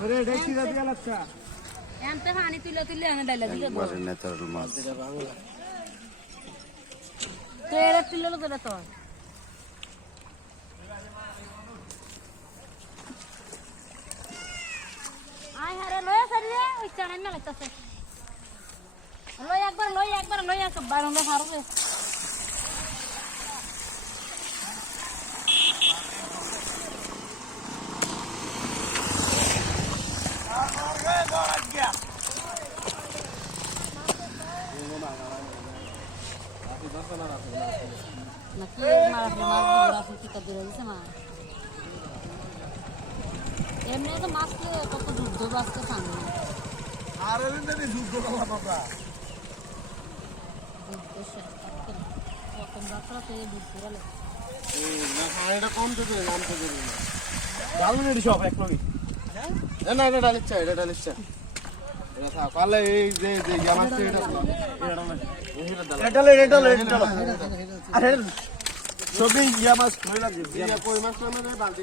ওরে দেখি দাদি আলাদা এনতে পানি তুলে আনে ডাইলা দিলে একবারে ন্যাচারাল মাছ তো এরা তুলে দিলে তো আয় হারে লয় সারি রে ওই চানাই না লাগতাছে লয় একবার লয় সব বারঙ্গা হারবে নাকি মাছ টিকা দিয়ে দিছে মা এমনি তো মাছকে কত যুদ্ধ বাঁচতে সামনে আর এমনি যুদ্ধ করা বাবা কত বাকরাতে যুদ্ধ করে না পানিটা কম তো দিলে নাম তো দিলে না ডালমিনি সব এক লগে না এটা ডালিচ্ছা এটা থাক পারলে এই যে মাছ এটা আরে সবই ইয়া মাছ কই লাগে কই মাছ না বালতি